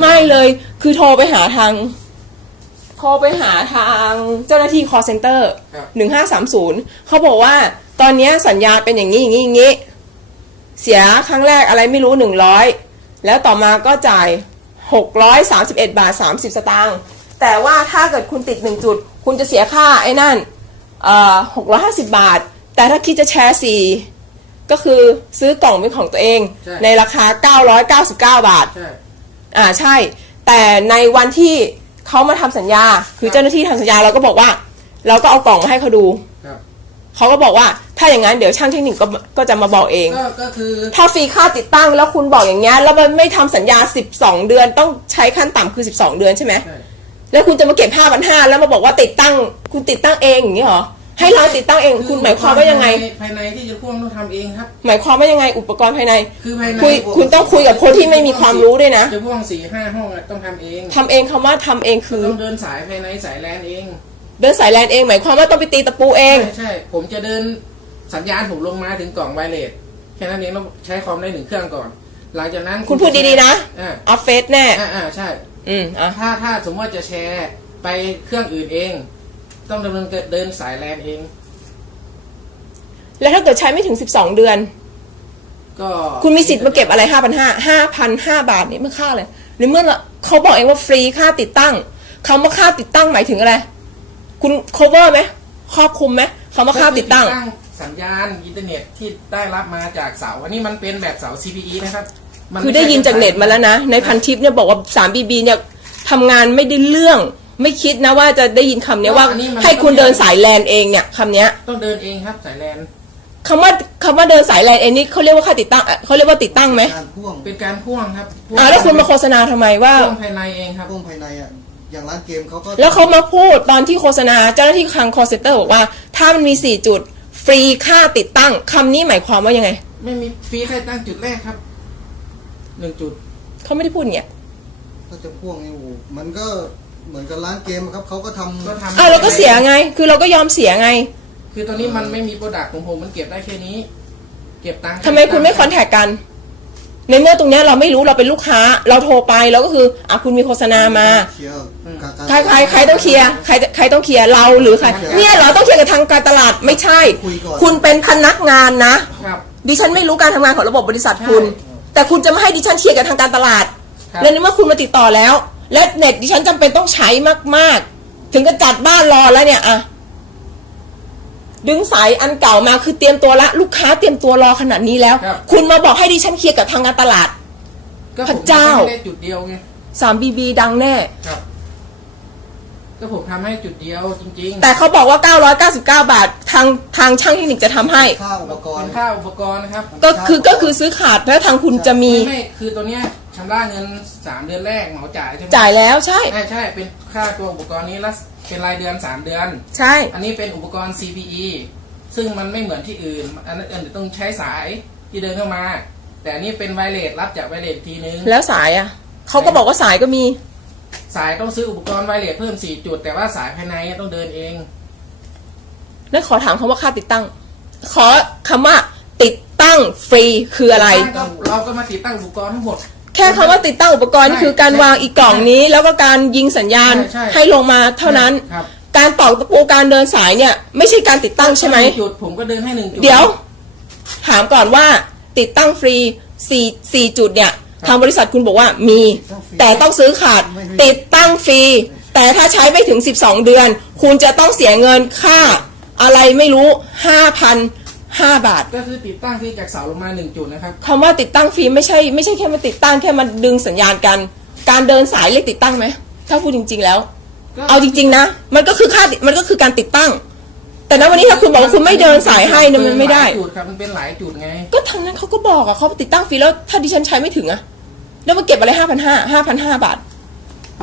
ไม่เลยคือโทรไปหาทาง โทรไปหาทางเจ้าหน้าที่ call center ครับ หนึ่งห้าสามศูนย์เขาบอกว่า ตอนเนี้ยสัญญาเป็นอย่างนี้อย่างนี้อย่างนี้ เสียครั้งแรกอะไรไม่รู้หนึ่งร้อยแล้วต่อมาก็จ่ายหกร้อยสามสิบเอ็ดบาทสามสิบสตางค์แต่ว่าถ้าเกิดคุณติดหนึ่งจุด คุณจะเสียค่าไอ้นั่นเอ่อหกร้อยห้าสิบบาท แต่ถ้าคิดจะแชร์สี่ก็คือซื้อกล่องเป็นของตัวเองใช่ในราคาเก้าร้อยเก้าสิบเก้าบาท ใช่ อ่าใช่ แต่ในวันที่เขามาทำสัญญา คือเจ้าหน้าที่ทำสัญญาเราก็บอกว่า เราก็เอากล่องมาให้เขาดู ครับ เขาก็บอกว่าถ้าอย่างนั้นเดี๋ยวช่างเทคนิคก็ก็จะมาบอกเอง ก็ก็คือถ้าฟรีค่าติดตั้งแล้วคุณบอกอย่างเงี้ยแล้วมันไม่ทำสัญญา 12 เดือนต้องใช้ขั้นต่ำคือ 12 เดือนใช่ไหม ใช่แล้วคุณจะมาเก็บ5 5 0 0แล้วมาบอกว่าติดตั้ง คุณติดตั้งเองอย่างนี้เหรอ ให้เราติดตั้งเอง คุณหมายความว่ายังไง ภายในที่จะพ่วงต้องทำเองครับ หมายความว่ายังไงอุปกรณ์ภายใน คือภายในคุยคุณต้องคุยกับคนที่ไม่มีความรู้ด้วยนะ จะพ่วงสี่ห้าห้องอะต้องทำเองทำเองคำว่าทำเองคือ ต้องเดินสายภายในสายแลนเอง เดินสายแลนเอง หมายความว่าต้องไปตีตะปูเอง ใช่ใช่ผมจะเดินสัญญาณผมลงมาถึงกล่องไวเลสแค่นั้นเองต้องใช้คอมได้หนึ่งเครื่องก่อน หลังจากนั้นคุณพูดดีๆนะอ่าออฟเฟสแน่ อ่าอ่าใช่ อืมอะ ถ้าถ้าสมมติว่าจะแชร์ไปเครื่องอื่นเอง ต้องดำเนินเดินสายแลนเอง แล้วถ้าเกิดใช้ไม่ถึง12เดือน ก็คุณมีสิทธิ์มาเก็บอะไร5 5 0 0 5,005บาทนี่มันค่าอะไรหรือเมื่อเขาบอกเองว่าฟรีค่าติดตั้งคำว่าค่าติดตั้งหมายถึงอะไร คุณ cover ไหมครอบคลุมไหมคำว่าค่าติดตั้ง สัญญาณอินเทอร์เน็ตที่ได้รับมาจากเสา อันนี้มันเป็นแบบเสา CPE นะครับมัคือได้ยินจากเน็ตมาแล้วนะ ในพันทิปเนี่ยบอกว่า 3BB เนี่ยทำงานไม่ได้เรื่อง ไม่คิดนะว่าจะได้ยินคำเนี้ยว่าให้คุณเดินสายแลนเองเนี่ยคำเนี้ยต้องเดินเองครับสายแลนคำว่าคำว่าเดินสายแลนเองนี่เขาเรียกว่าค่าติดตั้งเอ่อเขาเรียกว่าติดตั้งไหมการพ่วงเป็นการพ่วงครับพ่งอ่าแล้วคุณมาโฆษณาทำไมว่า พ่วงภายในเองครับ พ่วงภายในอะอย่างร้านเกมเขาก็แล้วเขามาพูดตอนที่โฆษณาเจ้าหน้าที่คลังคอเซนเตอร์บอกว่า ถ้ามันมี 4 จุด ฟรีค่าติดตั้งคำนี้หมายความว่ายังไงไม่มีฟรีใครตั้งจุดแรกครับหนึ่งจุด เขาไม่ได้พูดอย่างเงี้ย ถ้าจะพ่วงนี่โอ้โหมันก็ เหมือนกับร้านเกมครับเขาก็ทำก็ทำอ้าวเราก็เสียไง คือเราก็ยอมเสียไงคือตอนนี้มันไม่มีโปรดักต์ของผมมันเก็บได้แค่นี้ เก็บตังค์ทำไมคุณไม่คอนแทคกัน ในเมื่อตรงเนี้ยเราไม่รู้เราเป็นลูกค้า เราโทรไปเราก็คืออะคุณมีโฆษณามาเคลียร์การใครใครใครต้องเคลียร์ใครใครต้องเคลียร์เราหรือใครเนี่ยเหราต้องเคลียร์กับทางการตลาดไม่ใช่ คุยก่อนคุณเป็นพนักงานนะ ครับ ดิฉันไม่รู้การทำงานของระบบบริษัทคุณ ใช่แต่คุณจะมาให้ดิฉันเคลียร์กับทางการตลาดครับ แล้วในเมื่อคุณมาติดต่อแล้ว และเน็ตดิฉันจำเป็นต้องใช้มาก ๆ ถึงก็จัดบ้านรอแล้วเนี่ยอะดึงสายอันเก่ามาคือเตรียมตัวละ ลูกค้าเตรียมตัวรอขนาดนี้แล้วครับคุณมาบอกให้ดิฉันเคลียร์กับทางการตลาด ก็พระเจ้าผมทำให้ได้จุดเดียวไง 3BB ดังแน่ ครับ ก็ผมทำให้จุดเดียวจริงๆแต่เขาบอกว่า 999 บาททางทางช่างเทคนิคจะทำให้ค่าอุปกรเป็ณ์ นค่าอุปกรณ์นะครับก็คือก็คือซื้อขาดแล้วทางคุณจะมี ไม่คือตัวเนี้ย ชำระเงินสามเดือนแรกเหมาจ่ายใช่ไหมจ่ายแล้วใช่ ใช่ใช่เป็นค่าตัวอุปกรณ์นี้แล้วเป็นรายเดือนสามเดือน ใช่ อันนี้เป็นอุปกรณ์ CPE ซึ่งมันไม่เหมือนที่อื่น อันนั้นอื่นต้องใช้สายที่เดินเข้ามา แต่อันนี้เป็นไวเลสรับจากไวเลสอีกทีนึง แล้วสายอะเขาก็บอกว่าสายก็มี สายต้องซื้ออุปกรณ์ไวเลสเพิ่ม4จุด แต่ว่าสายภายในต้องเดินเองนั่นขอถามคำว่าค่าติดตั้ง ขอคำว่าติดตั้งฟรีคืออะไรก็เราก็มาติดตั้งอุปกรณ์ทั้งหมด แค่คำว่าติดตั้งอุปกรณ์นี่คือการวางอีกกล่องนี้ แล้วก็การยิงสัญญาณใช่ใช่ ให้ลงมาเท่านั้น ครับการตอกตะปูการเดินสายเนี่ย ไม่ใช่การติดตั้งใช่ไหม นึ่งจุดผมก็เดินให้หนึ่งจุด เดี๋ยว ถามก่อนว่าติดตั้งฟรีสี่สี่จุดเนี่ยทางบริษัทคุณบอกว่ามี แต่ต้องซื้อขาดติดตั้งฟรี แต่ถ้าใช้ไม่ถึง 12 เดือน คุณจะต้องเสียเงินค่าอะไรไม่รู้ 5,005บาท ก็คือติดตั้งที่จากเสาลงมาหนึ่งจุดนะครับ คำว่าติดตั้งฟรีไม่ใช่ไม่ใช่แค่มาติดตั้งแค่มาดึงสัญญาณกัน การเดินสายเรียกติดตั้งไหมถ้าพูดจริง ๆ แล้ว ก็ เอาจริง ๆ นะ มันก็คือค่ามันก็คือการติดตั้ง แต่ณวันนี้ถ้าคุณบอกว่าคุณไม่เดินสายให้เนี่ยมันไม่ได้ หลายจุดครับมันเป็นหลายจุดไง ก็ทางนั้นเขาก็บอกอะเขาติดตั้งฟรีแล้วถ้าดิฉันใช้ไม่ถึงอะแล้วมาเก็บอะไรห้าพันห้าห้าพันห้าบาท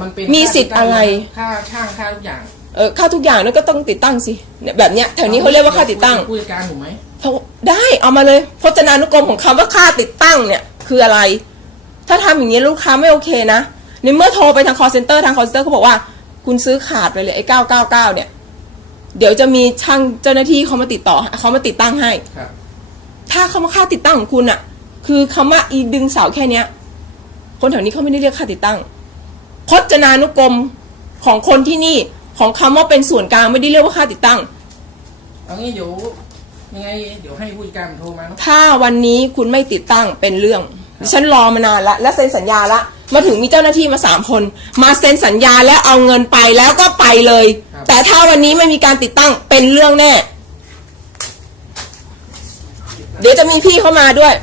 มันเป็นมีสิทธิ์อะไร ค่าช่างค่าทุกอย่าง เออค่าทุกอย่างนั่นก็ต้องติดตั้งสิเนี่ยแบบเนี้ยแถวนี้เขาเรียกว่าค่าติดตั้งผู้จัดการถูกไหมเขาได้เอามาเลยพจนานุกรมของคำว่าค่าติดตั้งเนี่ยคืออะไร ถ้าทำอย่างนี้ลูกค้าไม่โอเคนะในเมื่อโทรไปทาง call center ทาง call center เขาบอกว่า คุณซื้อขาดไปเลยไอ้เก้าเก้าเก้าเนี่ย เดี๋ยวจะมีช่างเจ้าหน้าที่เขามาติดต่อเขามาติดตั้งให้ครับถ้าคำว่าค่าติดตั้งของคุณอะคือคำว่าอีดึงเสาแค่เนี้ยผคนแถวนี้เขาไม่ได้เรียกค่าติดตั้งพจนานุกรมของคนที่นี่ ของคำว่าเป็นส่วนกลางไม่ได้เรียกว่าค่าติดตั้งเอางี้เดี๋ยวยังไงเดี๋ยวให้ผู้จัดการโทรมาเนาะถ้าวันนี้คุณไม่ติดตั้งเป็นเรื่องดิฉันรอมานานละและเซ็นสัญญาละมาถึงมีเจ้าหน้าที่มาสามคน มาเซ็นสัญญาแล้วเอาเงินไปแล้วก็ไปเลย แต่ถ้าวันนี้ไม่มีการติดตั้งเป็นเรื่องแน่ เดี๋ยวจะมีพี่เข้ามาด้วย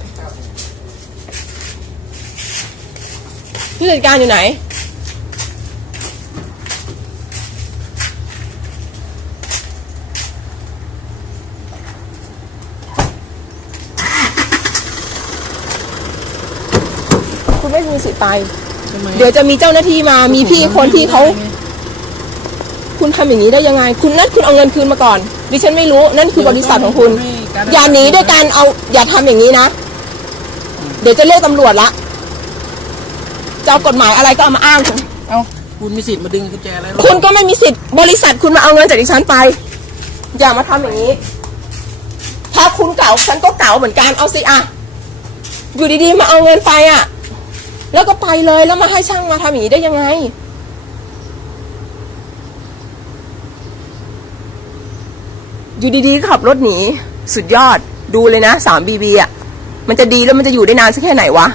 ผู้จัดการอยู่ไหน ไม่มีสิทธิ์ไป ทำไมเดี๋ยวจะมีเจ้าหน้าที่มามีพี่คนที่เขา คุณทำอย่างนี้ได้ยังไง คุณนั่นคุณเอาเงินคืนมาก่อน ดิฉันไม่รู้นั่นคือบริษัทของคุณ อย่าหนีด้วยการเอาอย่าทำอย่างนี้นะ เดี๋ยวจะเรียกตำรวจละจะเอากฎหมายอะไรก็เอามาอ้างคุณเอ้าคุณมีสิทธิ์มาดึงกุญแจอะไรหรอคุณก็ไม่มีสิทธิ์บริษัทคุณมาเอาเงินจากดิฉันไป อย่ามาทำอย่างนี้ ถ้าคุณเก่าฉันก็เก่าเหมือนกันเอาสิอะอยู่ดีๆมาเอาเงินไปอะ แล้วก็ไปเลยแล้วมาให้ช่างมาทำอย่างนี้ได้ยังไง อยู่ดีๆขับรถหนี สุดยอดดูเลยนะสามบีบีอะ มันจะดีแล้วมันจะอยู่ได้นานสักแค่ไหนวะ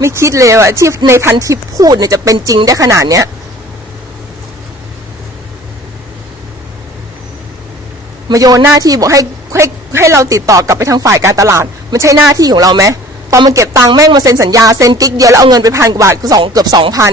ไม่คิดเลยว่าที่ในพันทิปพูดเนี่ยจะเป็นจริงได้ขนาดเนี้ยมาโยนหน้าที่บอกให้ให้ให้เราติดต่อกลับไปทางฝ่ายการตลาด มันใช่หน้าที่ของเราไหม พอมันเก็บตังค์แม่งมาเซ็นสัญญาเซ็นติ๊กเดียวแล้วเอาเงินไปพันกว่าบาทคือสองเกือบสองพัน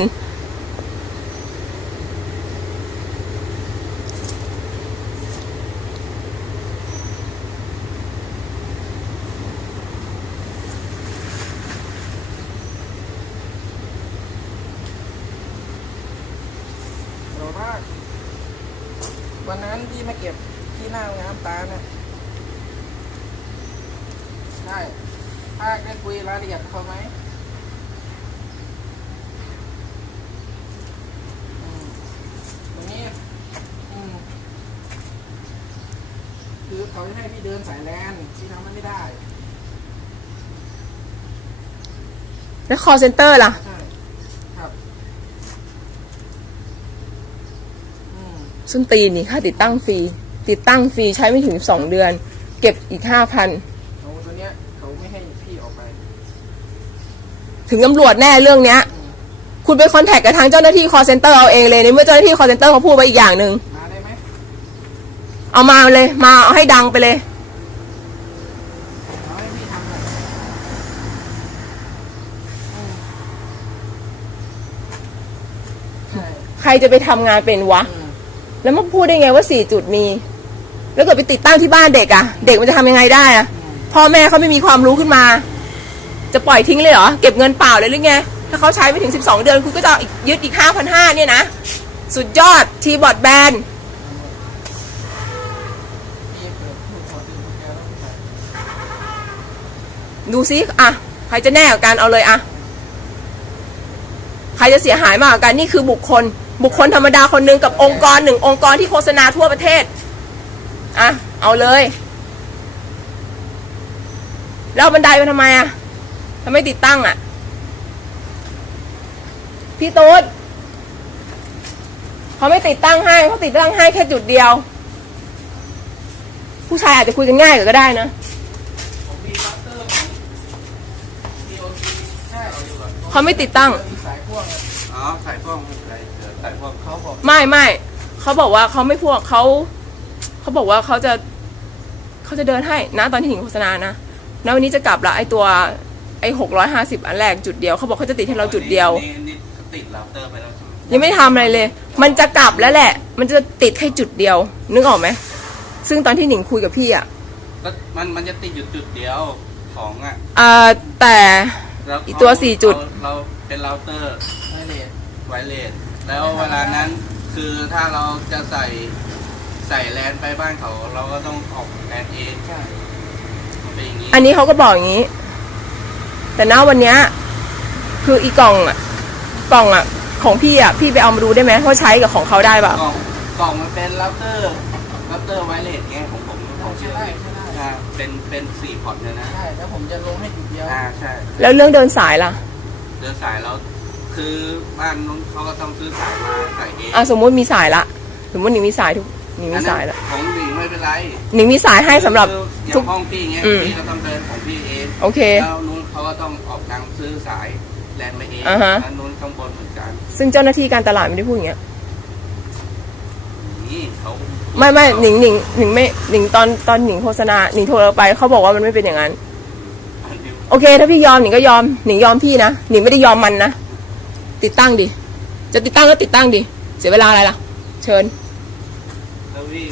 เราว่าวันนั้นที่มาเก็บที่หน้างน้ำตาลนะใช่ ภาคได้คุยรายละเอียดกับเขาไหมอืมตรงนี้อืมคือเขาจะให้พี่เดินสายแลนพี่ทำมันไม่ได้ แล้ว call center ล่ะ ใช่ ครับอืมส้นตีนนี่ค่าติดตั้งฟรี ติดตั้งฟรีใช้ไม่ถึงสองเดือน เก็บอีกห้าพัน เอาตัวเนี้ยเขาไม่ให้พี่ออกไป ถึงตำรวจแน่เรื่องเนี้ย คุณไปคอนแทคกับทางเจ้าหน้าที่ call center เอาเองเลยในเมื่อเจ้าหน้าที่ call center เขาพูดไว้อีกอย่างหนึ่งมาได้ไหมเอามาเลย มาเอาให้ดังไปเลยเอาให้พี่ทำหน่อยอืมใช่ใครจะไปทำงานเป็นวะอืมแล้วมาพูดได้ไงว่าสี่จุดมี แล้วเกิดไปติดตั้งที่บ้านเด็กอะเด็กมันจะทำยังไงได้อะพ่อแม่เขาไม่มีความรู้ขึ้นมา จะปล่อยทิ้งเลยเหรอ เก็บเงินเปล่าเลยหรือไง ถ้าเขาใช้ไปถึงสิบสองเดือน คุณก็จะอีกยึดอีกห้าพันห้าเนี่ยนะ สุดยอดทีบอดแบนดูซิอะ ใครจะแน่กว่ากันเอาเลยอะ ใครจะเสียหายมากกว่ากันนี่คือบุคคล บุคคลธรรมดาคนหนึ่งกับองค์กรหนึ่งองค์กรที่โฆษณาทั่วประเทศ อะ เอาเลย แล้วบันไดมาทำไมอะ ทำไมติดตั้งอะพี่ตูดเขาไม่ติดตั้งให้เขาติดตั้งให้แค่จุดเดียว ผู้ชายอาจจะคุยกันง่ายกว่าก็ได้นะผมมีบัตเตอร์ของ TOT ใช่เอาอยู่ก่อนเขาไม่ติดตั้งมีสายพ่วงอะอ๋อใส่พ่วงไม่เป็นไรเดี๋ยวใส่พ่วงเขาบอกไม่ไม่เขาบอกว่าเขาไม่พวกเขาเขาบอกว่าเขาจะเขาจะเดินให้นะตอนที่หญิงโฆษณานะ แล้ววันนี้จะกลับละไอตัว ไอหกร้อยห้าสิบอันแรกจุดเดียวเขาบอกเขาจะติดให้เราจุดเดียว นี่นี่ติดเราเตอร์ไปแล้วใช่ไหมยังไม่ทำอะไรเลย มันจะกลับแล้วแหละ มันจะติดแค่จุดเดียว นึกออกไหม ซึ่งตอนที่หนิงคุยกับพี่อะก็มันมันจะติดอยู่จุดเดียวของอะเอ่อแต่ แล้วอีกตัวสี่จุด เราเราเป็นเราเตอร์ไวเลสไวเลสแล้วเวลานั้นคือถ้าเราจะใส่ใส่แลนไปบ้านเขา เราก็ต้องออกแลนเองใช่เป็นอย่างนี้อันนี้เขาก็บอกอย่างนี้ แต่ณวันเนี้ยคืออีกล่องอะกล่องอะ ของพี่อะพี่ไปเอามาดูได้ไหมว่าใช้กับของเขาได้เปล่ากล่องกล่องมันเป็นเราเตอร์เราเตอร์ไวเลสไงของผมเอาใช่ได้ใช่ได้อ่าเป็นเป็นสี่พอร์ตเนี่ยนะใช่แล้วผมจะลงให้จุดเดียวดียวอ่าใช่ แล้วเรื่องเดินสายล่ะเดินสายแล้วคือบ้านนู้นเขาก็ต้องซื้อสายมาใส่เองอะสมมุติมีสายละสมมติหนิงมีสายทุกหนิงอัมีนนั้สายนละของหญิงไม่เป็นไรหนิงมีสายให้สำหรับคืออทุย่ากงห้องพี่เงี้ยอืม พี่ก็ต้องเดินของพี่เองโอเค แล้วนู้น เขาก็ต้องออกตังค์ซื้อสายแลนมาเองอ่าฮะแล้วนู้นข้างบนเหมือนกันซึ่งเจ้าหน้าที่การตลาดไม่ได้พูดอย่างเงี้ย นี่เขาไม่ไม่หนิงหนิงหนิงไม่หนิงตอนตอนหนิงโฆษณาหนิงโทรไปเขาบอกว่ามันไม่เป็นอย่างนั้น อันนี้โอเค ถ้าพี่ยอมหนิงก็ยอมหนิงยอมพี่นะหนิงไม่ได้ยอมมันนะติดตั้งดิจะติดตั้งก็ติดตั้งดิเสียเวลาอะไรล่ะ เชิญ แล้วพี่